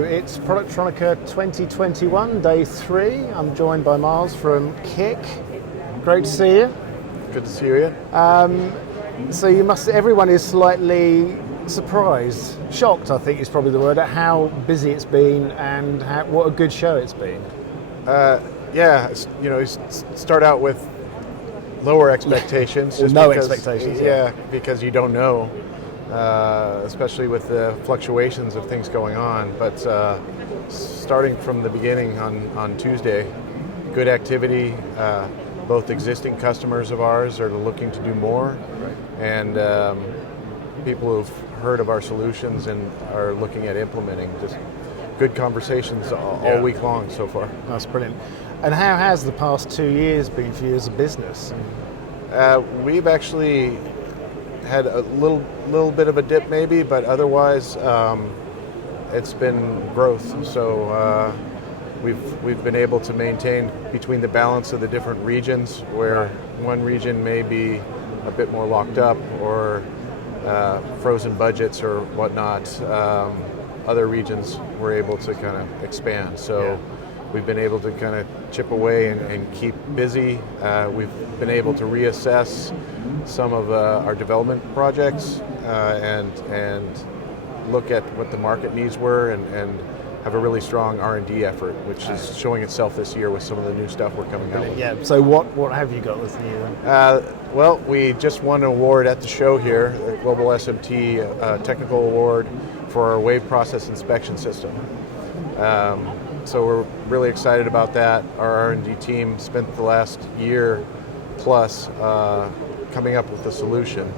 So it's Productronica 2021, day 3. I'm joined by Miles from KIC. Great to see you. Good to see you, Iain. So everyone is slightly surprised, shocked I think is probably the word, at how busy it's been and what a good show it's been. You start out with lower expectations. Just no expectations. Yeah, because you don't know, especially with the fluctuations of things going on. But starting from the beginning on Tuesday, good activity. Both existing customers of ours are looking to do more, right, and people who've heard of our solutions and are looking at implementing. Just good conversations all week long so far. That's brilliant. And how has the past 2 years been for you as a business? We've actually had a little bit of a dip maybe, but otherwise it's been growth. So we've been able to maintain between the balance of the different regions, where one region may be a bit more locked up or frozen budgets or whatnot. Other regions we're able to kind of expand. So we've been able to kind of chip away and keep busy. We've been able to reassess some of our development projects and look at what the market needs were and have a really strong R&D effort, which is showing itself this year with some of the new stuff we're coming out with. Yeah. So what have you got this year then? Well, we just won an award at the show here, the Global SMT Technical Award for our wave process inspection system. So we're really excited about that. Our R&D team spent the last year plus coming up with a solution.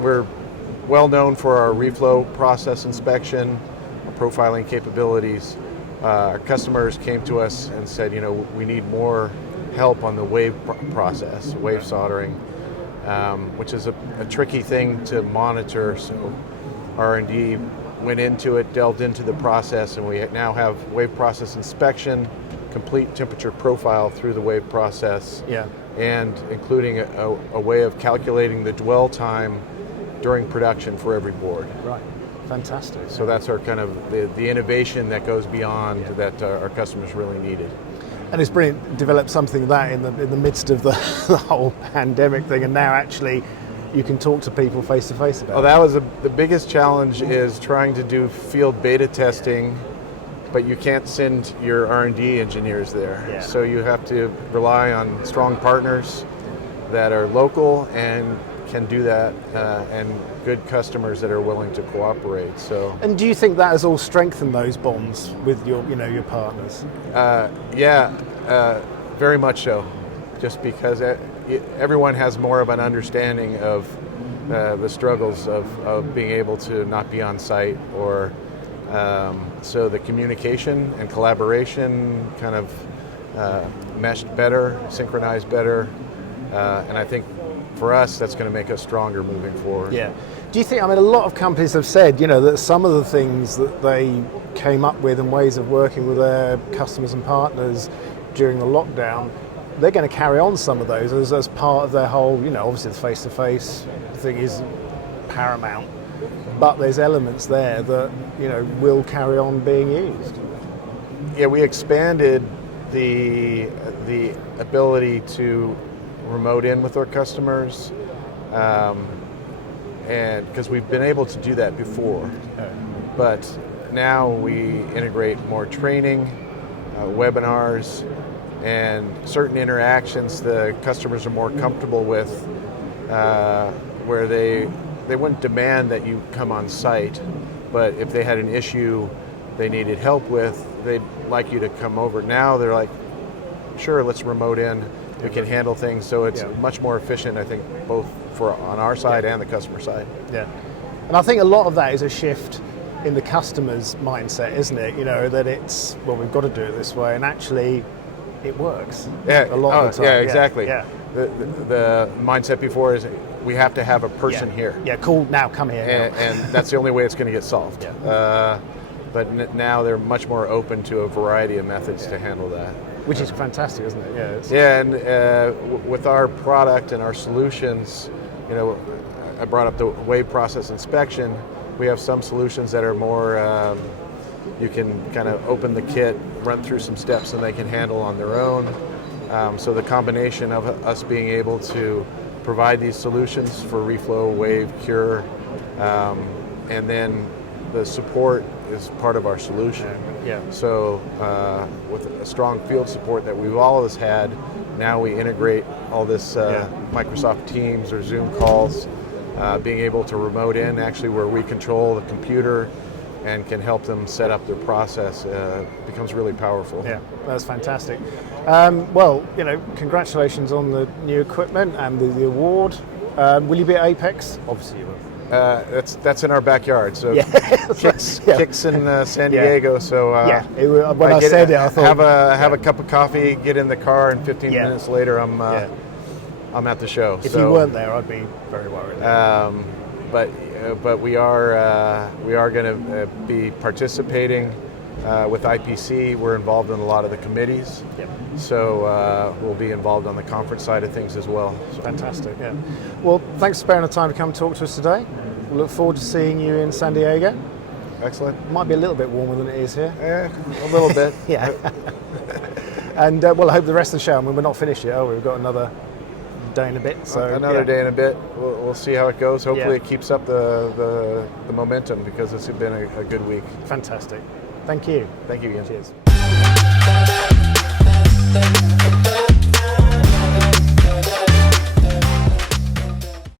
We're well known for our reflow process inspection, profiling capabilities. Our customers came to us and said, we need more help on the wave process, wave soldering, which is a tricky thing to monitor. So R&D went into it, delved into the process, and we now have wave process inspection, complete temperature profile through the wave process, and including a way of calculating the dwell time during production for every board. Right. Fantastic. So that's our kind of the innovation that goes beyond that our customers really needed. And it's brilliant, develop something that in the midst of the whole pandemic thing, and now actually you can talk to people face to face about it. That was the biggest challenge, is trying to do field beta testing, but you can't send your R&D engineers there. Yeah. So you have to rely on strong partners that are local and can do that, and good customers that are willing to cooperate. So. And do you think that has all strengthened those bonds with your partners? Very much so. Just because everyone has more of an understanding of the struggles of being able to not be on site, or so the communication and collaboration kind of meshed better, synchronized better, and I think for us, that's going to make us stronger moving forward. Yeah. Do you think, a lot of companies have said, that some of the things that they came up with and ways of working with their customers and partners during the lockdown, they're going to carry on some of those as part of their whole, obviously the face-to-face thing is paramount, but there's elements there that, will carry on being used. Yeah, we expanded the ability to remote in with our customers, and because we've been able to do that before, but now we integrate more training, webinars, and certain interactions the customers are more comfortable with, where they wouldn't demand that you come on site, but if they had an issue they needed help with, they'd like you to come over. Now they're like, sure, let's remote in. We can handle things, so it's much more efficient, I think, both on our side and the customer side. Yeah, and I think a lot of that is a shift in the customer's mindset, isn't it? That it's, we've got to do it this way, and actually it works. Yeah, a lot of the time. Yeah, exactly. Yeah. The mindset before is we have to have a person here. Yeah, cool. Now come here. And that's the only way it's going to get solved. Yeah. But now they're much more open to a variety of methods to handle that. Which is fantastic, isn't it? Yeah. And with our product and our solutions, I brought up the wave process inspection. We have some solutions that are more you can kind of open the kit, run through some steps, and they can handle on their own. So the combination of us being able to provide these solutions for reflow, wave, cure, and then the support is part of our solution. Yeah. So with a strong field support that we've always had, now we integrate all this Microsoft Teams or Zoom calls, being able to remote in actually where we control the computer and can help them set up their process becomes really powerful. Yeah, that's fantastic. Well, congratulations on the new equipment and the award. Will you be at Apex? Obviously you will. That's in our backyard. So KIC's in San Diego. So when I said it, I thought have a cup of coffee, get in the car, and 15 minutes later I'm at the show. If you weren't there, I'd be very worried. But we are going to be participating with IPC. We're involved in a lot of the committees. Yep. So we'll be involved on the conference side of things as well. So. Fantastic. Yeah. Well, thanks for sparing the time to come talk to us today. We look forward to seeing you in San Diego. Excellent. Might be a little bit warmer than it is here. A little bit. Yeah. And well, I hope the rest of the show. I mean, we're not finished yet. We've got another day and a bit. So another day and a bit. We'll see how it goes. Hopefully, it keeps up the momentum because it's been a good week. Fantastic. Thank you. Thank you, Iain. Cheers.